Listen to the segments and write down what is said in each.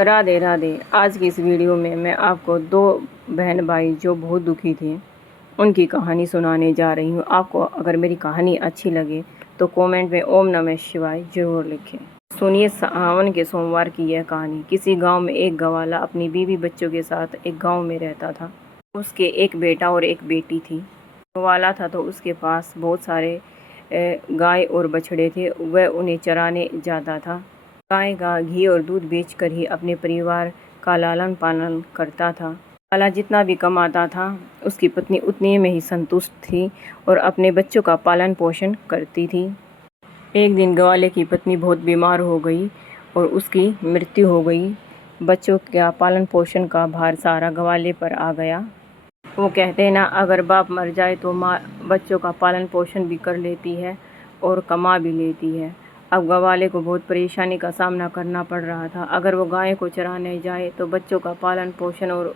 राधे राधे। आज की इस वीडियो में मैं आपको दो बहन भाई जो बहुत दुखी थे उनकी कहानी सुनाने जा रही हूँ। आपको अगर मेरी कहानी अच्छी लगे तो कमेंट में ओम नमः शिवाय जरूर लिखें। सुनिए सावन के सोमवार की यह कहानी। किसी गांव में एक गवाला अपनी बीवी बच्चों के साथ एक गांव में रहता था। उसके एक बेटा और एक बेटी थी। गवाला था तो उसके पास बहुत सारे गाय और बछड़े थे। वह उन्हें चराने जाता था। गाय का घी और दूध बेचकर ही अपने परिवार का लालन पालन करता था। गवाला जितना भी कमाता था उसकी पत्नी उतने में ही संतुष्ट थी और अपने बच्चों का पालन पोषण करती थी। एक दिन गवाले की पत्नी बहुत बीमार हो गई और उसकी मृत्यु हो गई। बच्चों का पालन पोषण का भार सारा गवाले पर आ गया। वो कहते हैं ना, अगर बाप मर जाए तो माँ बच्चों का पालन पोषण भी कर लेती है और कमा भी लेती है। अब गवाले को बहुत परेशानी का सामना करना पड़ रहा था। अगर वो गाय को चराने जाए तो बच्चों का पालन पोषण और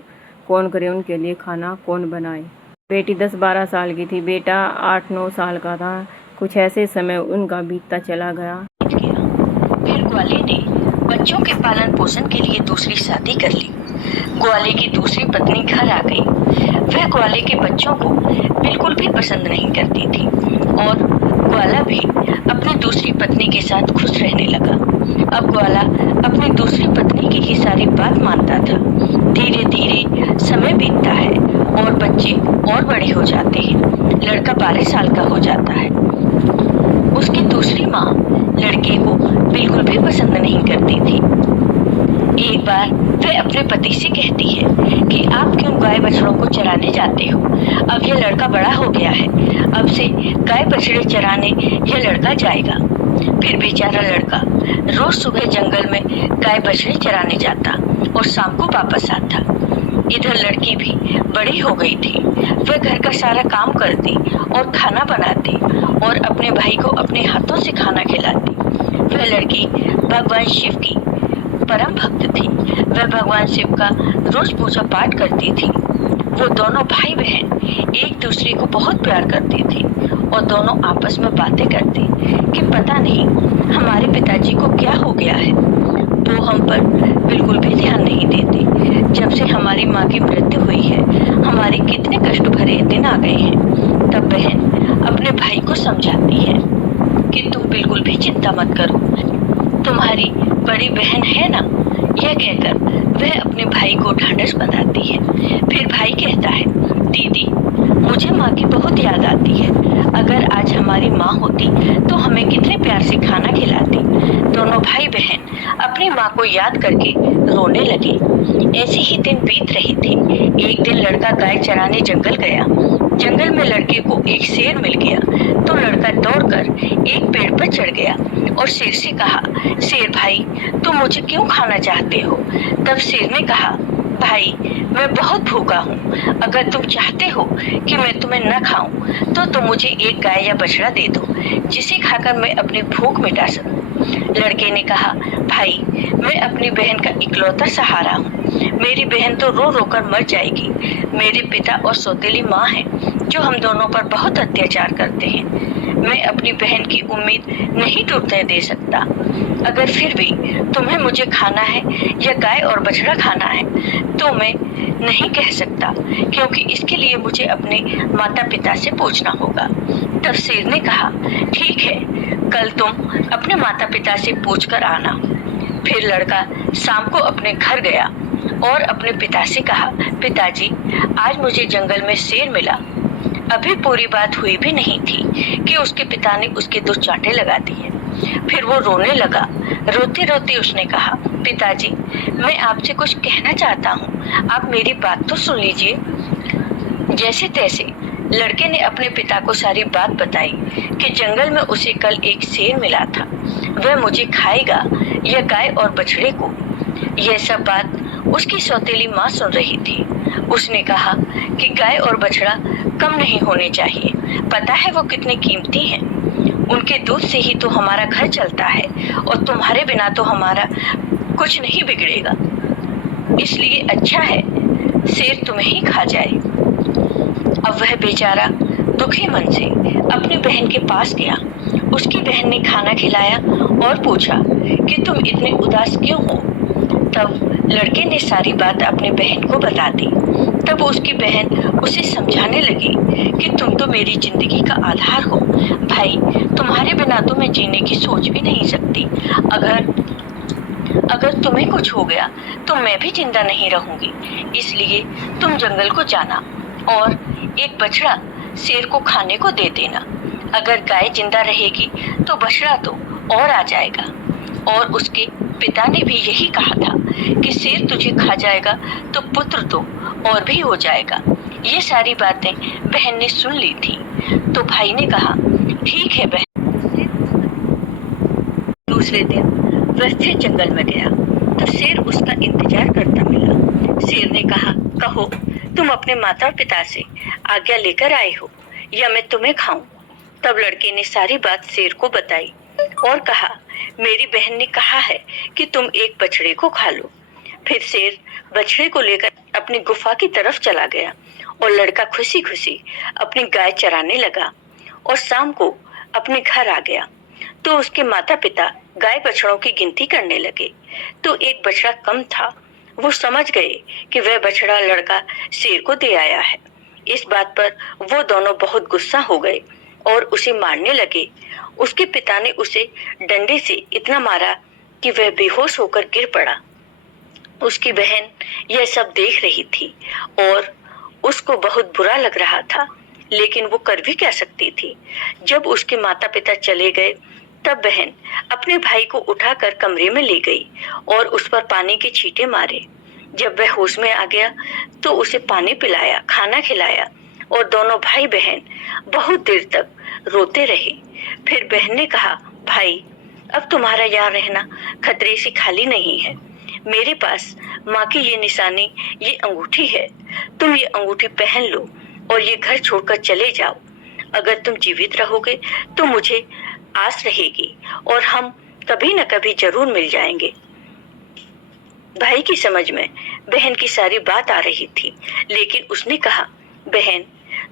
कौन करे, उनके लिए खाना कौन बनाए। बेटी 10-12 साल की थी, बेटा 8-9 साल का था। कुछ ऐसे समय उनका बीतता चला गया। फिर ग्वाले ने बच्चों के पालन पोषण के लिए दूसरी शादी कर ली। ग्वाले की दूसरी पत्नी घर आ गई। वह ग्वाले के बच्चों को बिल्कुल भी पसंद नहीं करती थी और ग्वाला भी अपनी दूसरी पत्नी के साथ खुश रहने लगा। अब ग्वाला अपनी दूसरी पत्नी की ही सारी बात मानता था। धीरे धीरे समय बीतता है और बच्चे और बड़े हो जाते हैं। लड़का 12 साल का हो जाता है। उसकी दूसरी माँ लड़के को बिल्कुल भी पसंद नहीं करती थी। एक बार वह अपने पति से कहती है कि आप क्यों गाय बछड़ों को चराने जाते हो? अब यह लड़का बड़ा हो गया है, अब से गाय बछड़े चराने यह लड़का जाएगा। फिर बेचारा लड़का रोज सुबह जंगल में गाय बछड़े चराने जाता और शाम को वापस आता। इधर लड़की भी बड़ी हो गई थी। वह घर का सारा काम करती और खाना बनाती और अपने भाई को अपने हाथों से खाना खिलाती। वह लड़की भगवान शिव की परम भक्त थी। वह भगवान शिव का रोज पूजा पाठ करती थी। वो दोनों भाई बहन एक दूसरे को बहुत प्यार करते थे और दोनों आपस में बातें करते कि पता नहीं हमारे पिताजी को क्या हो गया है। वो हम पर बिल्कुल भी ध्यान नहीं देते। जब से हमारी माँ की मृत्यु हुई है, हमारे कितने कष्ट भरे दिन आ गए हैं। तब बहन अपने भाई को समझाती है कि तुम बिल्कुल भी चिंता मत करो, तुम्हारी बड़ी बहन है ना। यह कहकर वह अपने भाई को ढांढस बंधाती है। फिर भाई कहता है, दीदी मुझे माँ की बहुत याद आती है। अगर आज हमारी माँ होती तो हमें कितने प्यार से खाना खिलाती। दोनों भाई बहन अपनी माँ को याद करके रोने लगे। ऐसे ही दिन बीत रहे थे। एक दिन लड़का गाय चराने जंगल गया। जंगल में लड़के को एक शेर मिल गया तो लड़का दौड़कर एक पेड़ पर चढ़ गया और शेर से कहा, शेर भाई तुम मुझे क्यों खाना चाहते हो? तब शेर ने कहा, भाई मैं बहुत भूखा हूँ। अगर तुम चाहते हो कि मैं तुम्हें न खाऊं तो तुम मुझे एक गाय या बछड़ा दे दो जिसे खाकर मैं अपनी भूख मिटा सकूं। लड़के ने कहा, भाई मैं अपनी बहन का इकलौता सहारा हूँ। मेरी बहन तो रो रो कर मर जाएगी। मेरे पिता और सौतेली माँ है जो हम दोनों पर बहुत अत्याचार करते हैं। मैं अपनी बहन की उम्मीद नहीं टूटने दे सकता। अगर फिर भी तुम्हें मुझे खाना है या गाय और बछड़ा खाना है तो मैं नहीं कह सकता, क्योंकि इसके लिए मुझे अपने माता पिता से पूछना होगा। तब शेर ने कहा, ठीक है, कल तुम अपने माता पिता से पूछ कर आना। फिर लड़का शाम को अपने घर गया और अपने पिता से कहा, पिताजी आज मुझे जंगल में शेर मिला। अभी पूरी बात हुई भी नहीं थी कि उसके पिता ने उसके 2 चांटे लगा दिए। फिर वो रोने लगा। रोते रोते उसने कहा, पिताजी मैं आपसे कुछ कहना चाहता हूँ, आप मेरी बात तो सुन लीजिए। जैसे तैसे लड़के ने अपने पिता को सारी बात बताई कि जंगल में उसे कल एक शेर मिला था, वह मुझे खाएगा या गाय और बछड़े को। यह सब बात उसकी सौतेली माँ सुन रही थी। उसने कहा कि गाय और बछड़ा कम नहीं होने चाहिए। पता है वो कितने कीमती हैं। उनके दूध से ही तो हमारा घर चलता है और तुम्हारे बिना तो हमारा कुछ नहीं बिगड़ेगा। इसलिए अच्छा है शेर तुम्हें ही खा जाए। अब वह बेचारा दुखी मन से अपनी बहन के पास गया। उसकी बहन ने खाना खिलाया और पूछा कि तुम इतने उदास क्यों हो? तब लड़के ने सारी बात अपनी बहन को बता दी। तब उसकी बहन उसे समझाने लगी कि तुम तो मेरी जिंदगी का आधार हो भाई, तुम्हारे बिना तो मैं जीने की सोच भी नहीं सकती। अगर तुम्हें कुछ हो गया तो मैं भी जिंदा नहीं रहूंगी, इसलिए तुम जंगल को जाना और एक बछड़ा शेर को खाने को दे देना। अगर गाय जिंदा रहेगी तो बछड़ा तो और आ जाएगा। और उसके पिता ने भी यही कहा था कि शेर तुझे खा जाएगा तो पुत्र तो और भी हो जाएगा। ये सारी बातें बहन ने सुन ली थी। तो भाई ने कहा, ठीक है बहन। दूसरे दिन वह फिर जंगल में गया तो शेर उसका इंतजार करता मिला। शेर ने कहा, कहो तुम अपने माता पिता से आज्ञा लेकर आए हो या मैं तुम्हें खाऊं? तब लड़के ने सारी बात शेर को बताई और कहा, मेरी बहन ने कहा है कि तुम एक बछड़े को खा लो। फिर शेर बछड़े को लेकर अपनी गुफा की तरफ चला गया और लड़का खुशी खुशी अपनी गाय चराने लगा और शाम को अपने घर आ गया तो उसके माता पिता गाय बछड़ों की गिनती करने लगे तो एक बछड़ा कम था। वो समझ गए कि वह बछड़ा लड़का शेर को दे आया है। इस बात पर वो दोनों बहुत गुस्सा हो गए और उसे मारने लगे। उसके पिता ने उसे डंडे से इतना मारा कि वह बेहोश होकर गिर पड़ा। उसकी बहन यह सब देख रही थी और उसको बहुत बुरा लग रहा था, लेकिन वो कर भी क्या सकती थी। जब उसके माता पिता चले गए तब बहन अपने भाई को उठाकर कमरे में ले गई और उस पर पानी के छींटे मारे। जब वह होश में आ गया तो उसे पानी पिलाया, खाना खिलाया और दोनों भाई बहन बहुत देर तक रोते रहे। फिर बहन ने कहा, भाई अब तुम्हारा यहाँ रहना खतरे से खाली नहीं है। मेरे पास माँ की ये निशानी, ये अंगूठी है। तुम ये अंगूठी पहन लो और ये घर छोड़कर चले जाओ। अगर तुम जीवित रहोगे तो मुझे आस रहेगी और हम कभी न कभी जरूर मिल जाएंगे। भाई की समझ में बहन की सारी बात आ रही थी, लेकिन उसने कहा, बहन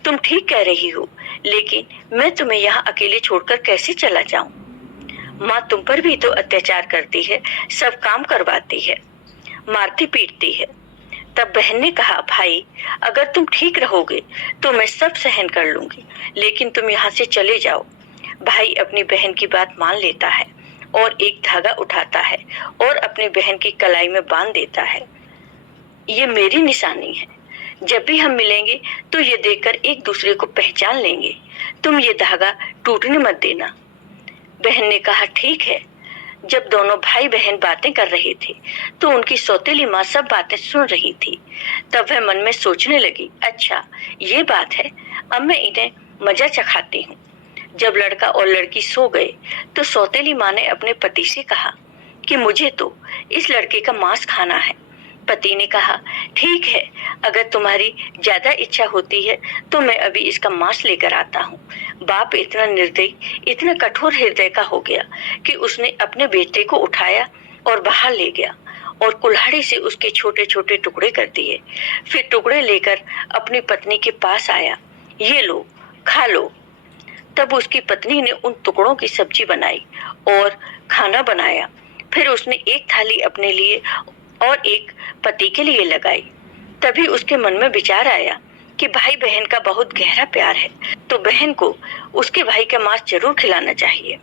तुम ठीक कह रही हो, लेकिन मैं तुम्हें यहाँ अकेले छोड़कर कैसे चला जाऊं? माँ तुम पर भी तो अत्याचार करती है, सब काम करवाती है, मारती पीटती है। तब बहन ने कहा, भाई अगर तुम ठीक रहोगे तो मैं सब सहन कर लूंगी, लेकिन तुम यहाँ से चले जाओ। भाई अपनी बहन की बात मान लेता है और एक धागा उठाता है और अपनी बहन की कलाई में बांध देता है। ये मेरी निशानी है, जब भी हम मिलेंगे तो ये देखकर एक दूसरे को पहचान लेंगे। तुम ये धागा टूटने मत देना। बहन ने कहा, ठीक है। जब दोनों भाई बहन बातें कर रहे थे तो उनकी सौतेली माँ सब बातें सुन रही थी। तब वह मन में सोचने लगी, अच्छा ये बात है, अब मैं इन्हें मजा चखाती हूँ। जब लड़का और लड़की सो गए तो सौतेली माँ ने अपने पति से कहा कि मुझे तो इस लड़के का मांस खाना है। पति ने कहा, ठीक है, अगर तुम्हारी ज्यादा इच्छा होती है तो मैं अभी इसका मांस लेकर आता हूँ। बाप इतना निर्दयी, इतना कठोर हृदय का हो गया कि उसने अपने बेटे को उठाया और बाहर ले गया और कुल्हाड़ी से उसके छोटे छोटे टुकड़े कर दिए। फिर टुकड़े लेकर अपनी पत्नी के पास आया, ये लो खा लो। तब उसकी पत्नी ने उन टुकड़ों की सब्जी बनाई और खाना बनाया। फिर उसने एक थाली अपने लिए और एक पति के लिए लगाई। तभी उसके मन में विचार आया कि भाई बहन का बहुत गहरा प्यार है, तो बहन को उसके भाई का मांस जरूर खिलाना चाहिए।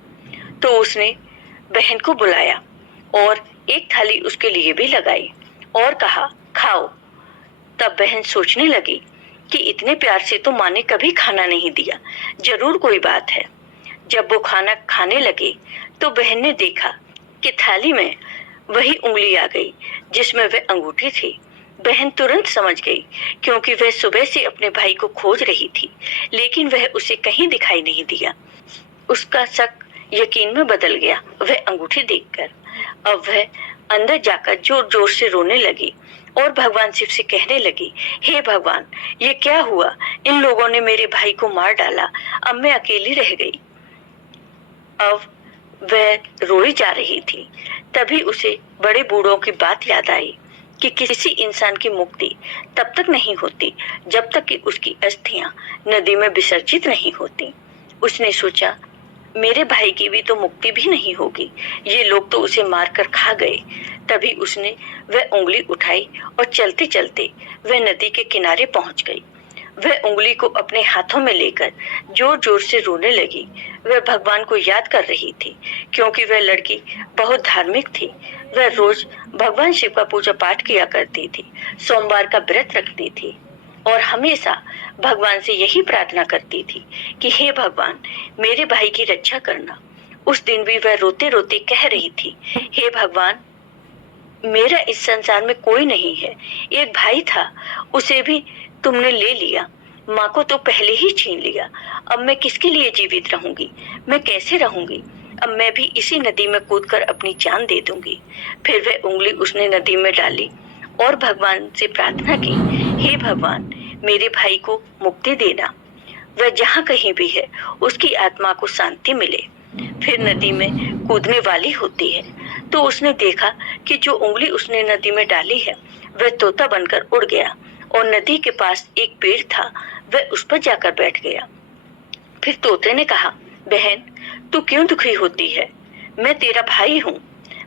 तो उसने बहन को बुलाया और एक थाली उसके लिए भी लगाई और कहा, खाओ। तब बहन सोचने लगी कि इतने प्यार से तो माँ ने कभी खाना नहीं दिया, जरूर कोई बात है। जब वो खाना खाने लगे तो बहन ने देखा कि थाली में वही उंगली आ गई जिसमें वह अंगूठी थी। बहन तुरंत समझ गई, क्योंकि वह सुबह से अपने भाई को खोज रही थी, लेकिन वह उसे कहीं दिखाई नहीं दिया। उसका शक यकीन में बदल गया वह अंगूठी देखकर। अब वह अंदर जाकर जोर जोर से रोने लगी और भगवान शिव से कहने लगी, हे भगवान, ये क्या हुआ? इन लोगों ने मेरे भाई को मार डाला, अब मैं अकेली रह गई। अब वह रोई जा रही थी। तभी उसे बड़े बूढ़ों की बात याद आई कि किसी इंसान की मुक्ति तब तक नहीं होती जब तक कि उसकी अस्थियां नदी में विसर्जित नहीं होती। उसने सोचा, मेरे भाई की भी तो मुक्ति भी नहीं होगी, ये लोग तो उसे मारकर खा गए। तभी उसने वह उंगली उठाई और चलते चलते वह नदी के किनारे पहुंच गई। वह उंगली को अपने हाथों में लेकर जोर जोर से रोने लगी। वह भगवान को याद कर रही थी, क्योंकि वह लड़की बहुत धार्मिक थी। वह रोज भगवान शिव का पूजा पाठ किया करती थी, सोमवार का व्रत रखती थी और हमेशा भगवान से यही प्रार्थना करती थी कि हे भगवान, मेरे भाई की रक्षा करना। उस दिन भी वह रोते रोते कह रही थी, हे भगवान, मेरा इस संसार में कोई नहीं है। एक भाई था, उसे भी तुमने ले लिया। माँ को तो पहले ही छीन लिया। अब मैं किसके लिए जीवित रहूंगी? मैं कैसे रहूंगी? अब मैं भी इसी नदी में कूदकर अपनी जान दे दूंगी। फिर वह उंगली उसने नदी में डाली और भगवान से प्रार्थना की, हे भगवान, मेरे भाई को मुक्ति देना। वह जहाँ कहीं भी है, उसकी आत्मा को शांति मिले। फिर नदी में कूदने वाली होती है तो उसने देखा कि जो उंगली उसने नदी में डाली है वह तोता बनकर उड़ गया और नदी के पास एक पेड़ था, वह उस पर जाकर बैठ गया। फिर तोते ने कहा, बहन, तू क्यों दुखी होती है? मैं तेरा भाई हूँ।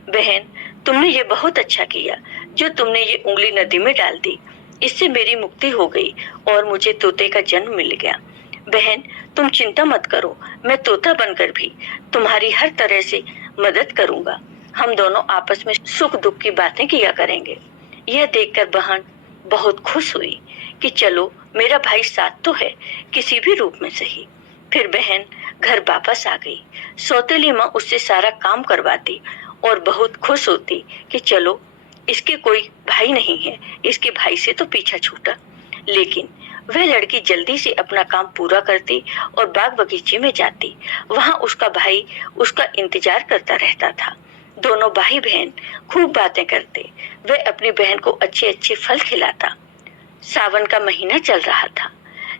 बहन, तुमने ये बहुत अच्छा किया जो तुमने ये उंगली नदी में डाल दी। इससे मेरी मुक्ति हो गई और मुझे तोते का जन्म मिल गया। बहन, तुम चिंता मत करो, मैं तोता बनकर भी तुम्हारी हर तरह से मदद करूंगा। हम दोनों आपस में सुख दुख की बातें किया करेंगे। यह देखकर बहन बहुत खुश हुई कि चलो, मेरा भाई साथ तो है, किसी भी रूप में सही। फिर बहन घर वापस आ गई। सौतेली माँ उससे सारा काम करवाती और बहुत खुश होती कि चलो, इसके कोई भाई नहीं है, इसके भाई से तो पीछा छूटा। लेकिन वह लड़की जल्दी से अपना काम पूरा करती और बाग बगीचे में जाती। वहाँ उसका भाई उसका इंतजार करता रहता था। दोनों भाई बहन खूब बातें करते। वह अपनी बहन को अच्छे अच्छे फल खिलाता। सावन का महीना चल रहा था।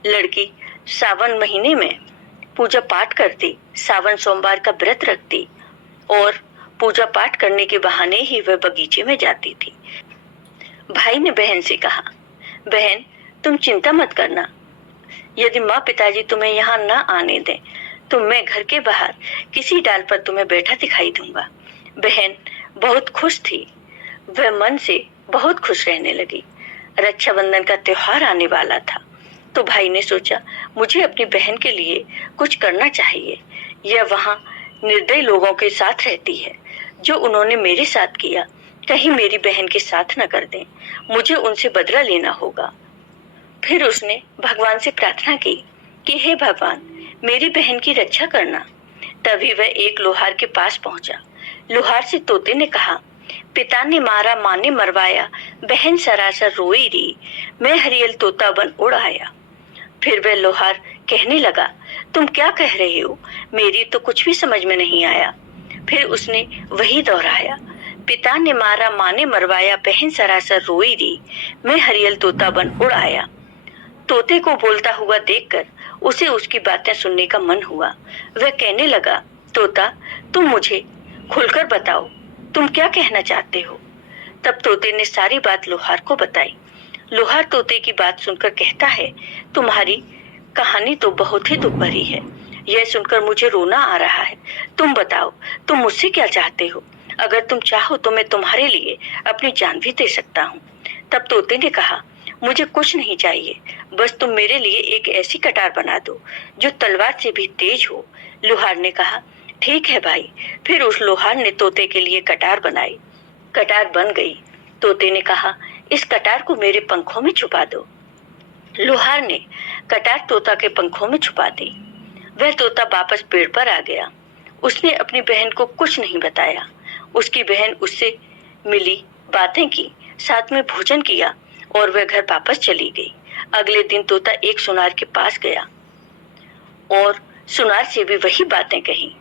लड़की सावन महीने में पूजा पाठ करती, सावन सोमवार का व्रत रखती और पूजा पाठ करने के बहाने ही वह बगीचे में जाती थी। भाई ने बहन से कहा, बहन, तुम चिंता मत करना। यदि माँ पिताजी तुम्हें यहाँ न आने दें तो मैं घर के बाहर किसी डाल पर तुम्हें बैठा दिखाई दूंगा। बहन बहुत खुश थी। वह मन से बहुत खुश रहने लगी। रक्षाबंधन का त्योहार आने वाला था तो भाई ने सोचा, मुझे अपनी बहन के लिए कुछ करना चाहिए। यह वहाँ निर्दयी लोगों के साथ रहती है। जो उन्होंने मेरे साथ किया, कहीं मेरी बहन के साथ न कर दें। मुझे उनसे बदला लेना होगा। फिर उसने भगवान से प्रार्थना की कि हे भगवान, मेरी बहन की रक्षा करना। तभी वह एक लोहार के पास पहुंचा। लोहार से तोते ने कहा, पिता ने मारा, माँ ने मरवाया, बहन सरासर रोई री, मैं हरियल तोता बन उड़ आया। फिर वह लोहार कहने लगा, तुम क्या कह रहे हो? मेरी तो कुछ भी समझ में नहीं आया। फिर उसने वही दोहराया, पिता ने मारा, माँ ने मरवाया, बहन सरासर रोई री, मैं हरियल तोता बन उड़ आया। तोते को बोलता हुआ देखकर उसे उसकी बातें सुनने का मन हुआ। वह कहने लगा, तोता, तुम मुझे खुलकर बताओ, तुम क्या कहना चाहते हो? तब तोते ने सारी बात लोहार को बताई। लोहार तोते की बात सुनकर कहता है, तुम्हारी कहानी तो बहुत ही दुख भरी है। यह सुनकर मुझे रोना आ रहा है। तुम बताओ, तुम मुझसे क्या चाहते हो? अगर तुम चाहो तो मैं तुम्हारे लिए अपनी जान भी दे सकता हूँ। तब तोते ने कहा, मुझे कुछ नहीं चाहिए, बस तुम मेरे लिए एक ऐसी कटार बना दो जो तलवार से भी तेज हो। लोहार ने कहा, ठीक है भाई। फिर उस लोहार ने तोते के लिए कटार बनाई। कटार बन गई। तोते ने कहा, इस कटार को मेरे पंखों में छुपा दो। लोहार ने कटार तोता के पंखों में छुपा दी। वह तोता वापस पेड़ पर आ गया। उसने अपनी बहन को कुछ नहीं बताया। उसकी बहन उससे मिली, बातें की, साथ में भोजन किया और वह घर वापस चली गई। अगले दिन तोता एक सुनार के पास गया और सुनार से भी वही बातें कही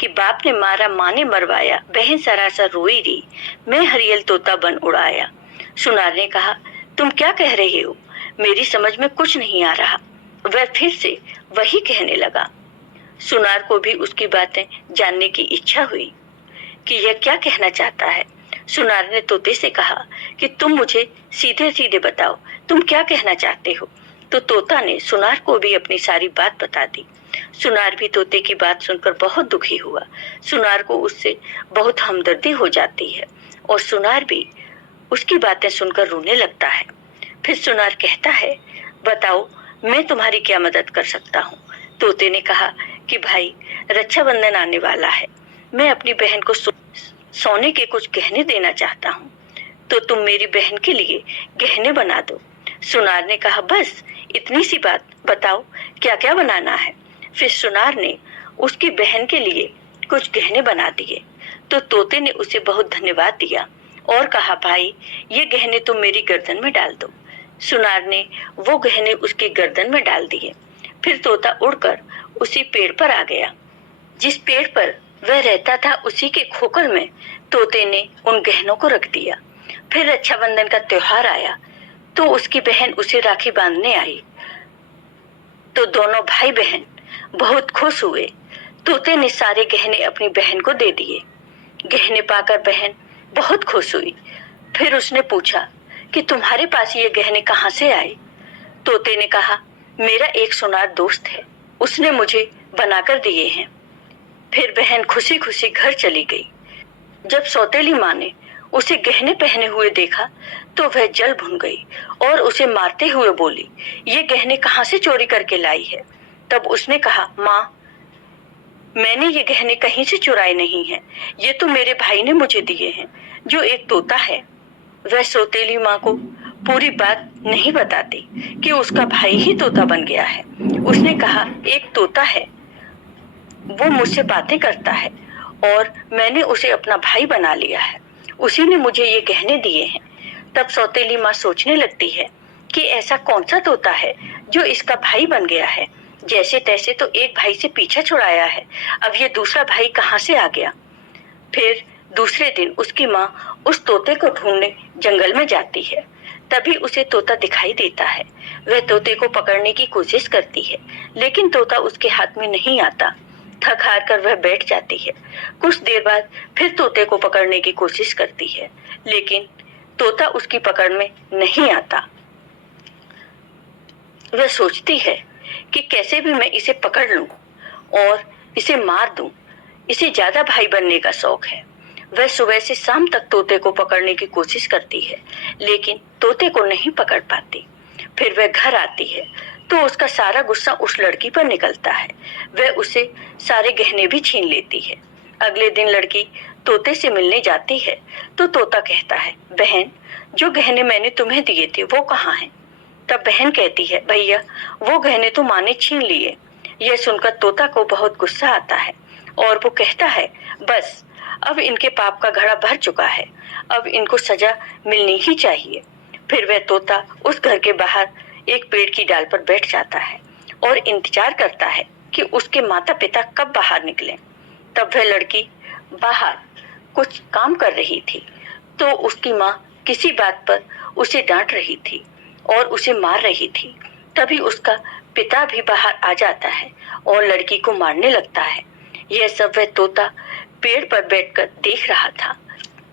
कि बाप ने मारा, माँ ने मरवाया, बहन सरासर रोई री, मैं हरियल तोता बन उड़ाया। सुनार ने कहा, तुम क्या कह रहे हो? मेरी समझ में कुछ नहीं आ रहा। वह फिर से वही कहने लगा। सुनार को भी उसकी बातें जानने की इच्छा हुई कि यह क्या कहना चाहता है। सुनार ने तोते से कहा कि तुम मुझे सीधे सीधे बताओ, तुम क्या कहना चाहते हो? तो तोता ने सुनार को भी अपनी सारी बात बता दी। सुनार भी तोते की बात सुनकर बहुत दुखी हुआ। सुनार को उससे बहुत हमदर्दी हो जाती है और सुनार भी उसकी बातें सुनकर रोने लगता है। फिर सुनार कहता है, बताओ मैं तुम्हारी क्या मदद कर सकता हूँ। तोते ने कहा कि भाई, रक्षाबंधन आने वाला है, मैं अपनी बहन को सोने के कुछ गहने देना चाहता हूँ, तो तुम मेरी बहन के लिए गहने बना दो। सुनार ने कहा, बस इतनी सी बात, बताओ क्या क्या बनाना है। फिर सुनार ने उसकी बहन के लिए कुछ गहने बना दिए। तो तोते ने उसे बहुत धन्यवाद दिया और कहा, भाई ये गहने तुम मेरी गर्दन में डाल दो। सुनार ने वो गहने उसकी गर्दन में डाल दिए। फिर तोता उड़कर उसी पेड़ पर आ गया। जिस पेड़ पर वह रहता था उसी के खोखल में तोते ने उन गहनों को रख दिया। फिर रक्षाबंधन का त्योहार आया तो उसकी बहन उसे राखी बांधने आई। तो दोनों भाई बहन बहुत खुश हुए। तोते ने सारे गहने अपनी बहन को दे दिए। गहने पाकर बहन बहुत खुश हुई। फिर उसने पूछा कि तुम्हारे पास ये गहने कहाँ से आए। तोते ने कहा, मेरा एक सुनार दोस्त है, उसने मुझे बनाकर दिए हैं। फिर बहन खुशी खुशी घर चली गई। जब सौतेली माँ ने उसे गहने पहने हुए देखा तो वह जल भुन गई और उसे मारते हुए बोली, ये गहने कहाँ से चोरी करके लाई है। तब उसने कहा, माँ, मैंने ये गहने कहीं से चुराए नहीं हैं, ये तो मेरे भाई ने मुझे दिए हैं, जो एक तोता है। वह सौतेली माँ को पूरी बात नहीं बताती कि उसका भाई ही तोता बन गया है। उसने कहा, एक तोता है, वो मुझसे बातें करता है और मैंने उसे अपना भाई बना लिया है, उसी ने मुझे ये गहने दिए हैं। तब सौतेली माँ सोचने लगती है कि ऐसा कौन सा तोता है जो इसका भाई बन गया है। जैसे तैसे तो एक भाई से पीछा छुड़ाया है, अब ये दूसरा भाई कहाँ से आ गया। फिर दूसरे दिन उसकी माँ उस तोते को ढूंढने जंगल में जाती है। तभी उसे तोता दिखाई देता है। वह तोते को पकड़ने की कोशिश करती है, लेकिन तोता उसके हाथ में नहीं आता। थक हार कर वह बैठ जाती है। कुछ देर बाद फिर तोते को पकड़ने की कोशिश करती है, लेकिन तोता उसकी पकड़ में नहीं आता। वह सोचती है कि कैसे भी मैं इसे पकड़ लूं और इसे मार दूं। इसे ज्यादा भाई बनने का शौक है। वह सुबह से शाम तक तोते को पकड़ने की कोशिश करती है, लेकिन तोते को नहीं पकड़ पाती। फिर वह घर आती है तो उसका सारा गुस्सा उस लड़की पर निकलता है। वह उसे सारे गहने भी छीन लेती है। अगले दिन लड़की तोते से मिलने जाती है तो तोता कहता है, बहन, जो गहने मैंने तुम्हें दिए थे वो कहाँ हैं? तब बहन कहती है, भैया, वो गहने तो माँ ने छीन लिए। यह सुनकर तोता को बहुत गुस्सा आता है और वो कहता है, बस अब इनके पाप का घड़ा भर चुका है, अब इनको सजा मिलनी ही चाहिए। फिर वह तोता उस घर के बाहर एक पेड़ की डाल पर बैठ जाता है और इंतजार करता है कि उसके माता पिता कब बाहर निकलें। तब वह लड़की बाहर कुछ काम कर रही थी तो उसकी माँ किसी बात पर उसे डांट रही थी और उसे मार रही थी। तभी उसका पिता भी बाहर आ जाता है और लड़की को मारने लगता है। यह सब वह तोता पेड़ पर बैठकर देख रहा था।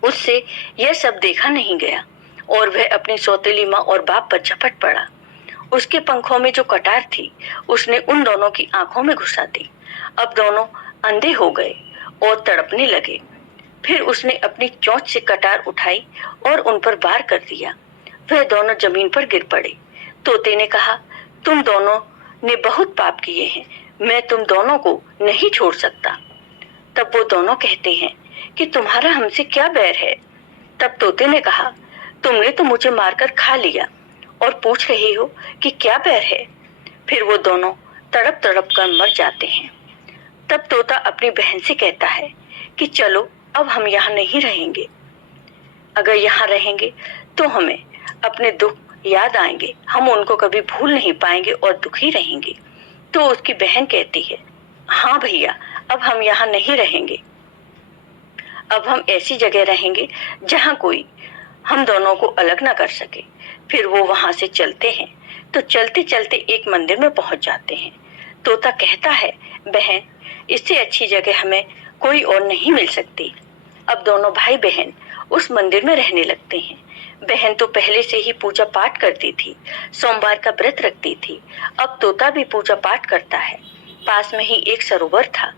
उससे यह सब देखा नहीं गया और वह अपनी सौतेली माँ और बाप पर झपट पड़ा। उसके पंखों में जो कटार थी उसने उन दोनों की आंखों में घुसा दी। अब दोनों अंधे हो गए और तड़पने लगे। फिर उसने अपनी चोंच से कटार उठाई और उन पर वार कर दिया। वह दोनों जमीन पर गिर पड़े। तोते ने कहा, तुम दोनों ने बहुत पाप किए हैं, मैं तुम दोनों को नहीं छोड़ सकता। तब वो दोनों कहते हैं कि तुम्हारा हमसे क्या बैर है। तब तोते ने कहा, तुमने तो मुझे मारकर खा लिया और पूछ रहे हो कि क्या बैर है। फिर वो दोनों तड़प तड़प कर मर जाते हैं। तब तोता अपनी बहन से कहता है कि चलो अब हम यहाँ नहीं रहेंगे। अगर यहाँ रहेंगे तो हमें अपने दुख याद आएंगे, हम उनको कभी भूल नहीं पाएंगे और दुखी रहेंगे। तो उसकी बहन कहती है, हाँ भैया, अब हम यहाँ नहीं रहेंगे, अब हम ऐसी जगह रहेंगे जहाँ कोई हम दोनों को अलग ना कर सके। फिर वो वहां से चलते हैं तो चलते चलते एक मंदिर में पहुंच जाते हैं। तोता कहता है, बहन, इससे अच्छी जगह हमें कोई और नहीं मिल सकती। अब दोनों भाई बहन उस मंदिर में रहने लगते हैं। बहन तो पहले से ही पूजा पाठ करती थी, सोमवार का व्रत रखती थी। अब तोता भी पूजा पाठ करता है। पास में ही एक सरोवर था।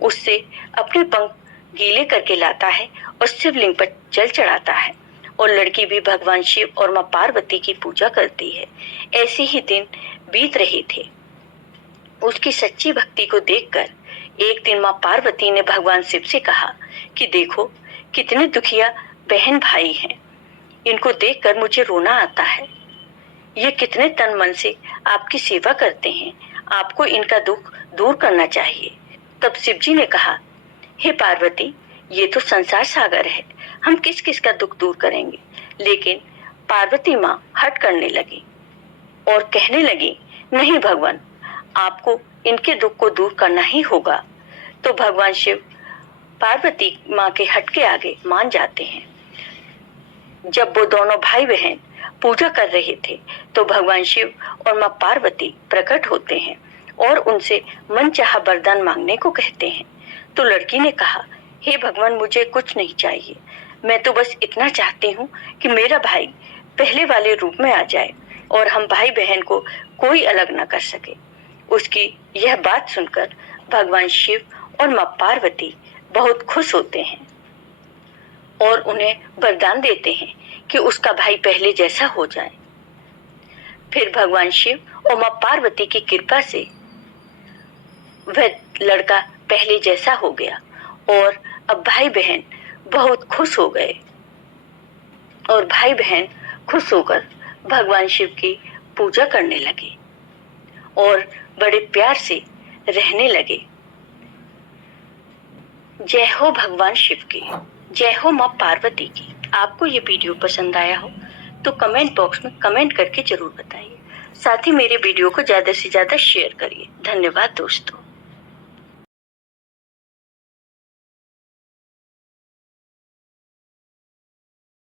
उससे अपने पंख गीले करके लाता है और शिवलिंग पर जल चढ़ाता है और लड़की भी भगवान शिव और माँ पार्वती की पूजा करती है। ऐसे ही दिन बीत रहे थे। उसकी सच्ची भक्ति को देखकर एक दिन माँ पार्वती ने भगवान शिव से कहा कि देखो कितने दुखिया बहन भाई हैं। इनको देखकर मुझे रोना आता है। ये कितने तन मन से आपकी सेवा करते हैं। आपको इनका दुख दूर करना चाहिए। तब शिव जी ने कहा, हे पार्वती, ये तो संसार सागर है, हम किस किस का दुख दूर करेंगे। लेकिन पार्वती माँ हट करने लगी और कहने लगी, नहीं भगवान, आपको इनके दुख को दूर करना ही होगा। तो भगवान शिव पार्वती माँ के हट के आगे मान जाते हैं। जब वो दोनों भाई बहन पूजा कर रहे थे तो भगवान शिव और माँ पार्वती प्रकट होते हैं और उनसे मनचाहा वरदान मांगने को कहते हैं। तो लड़की ने कहा, हे भगवान, मुझे कुछ नहीं चाहिए। मैं तो बस इतना चाहती हूँ कि मेरा भाई पहले वाले रूप में आ जाए और हम भाई बहन को कोई अलग न कर सके। उसकी यह बात सुनकर भगवान शिव और माँ पार्वती बहुत खुश होते हैं और उन्हें वरदान देते हैं कि उसका भाई पहले जैसा हो जाए। फिर भगवान शिव और माँ पार्वती की कृपा से वह लड़का पहले जैसा हो गया और अब भाई बहन बहुत खुश हो गए और भाई बहन खुश होकर भगवान शिव की पूजा करने लगे और बड़े प्यार से रहने लगे। जय हो भगवान शिव की, जय हो माँ पार्वती की। आपको ये वीडियो पसंद आया हो तो कमेंट बॉक्स में कमेंट करके जरूर बताइए। साथ ही मेरे वीडियो को ज्यादा से ज्यादा शेयर करिए। धन्यवाद दोस्तों।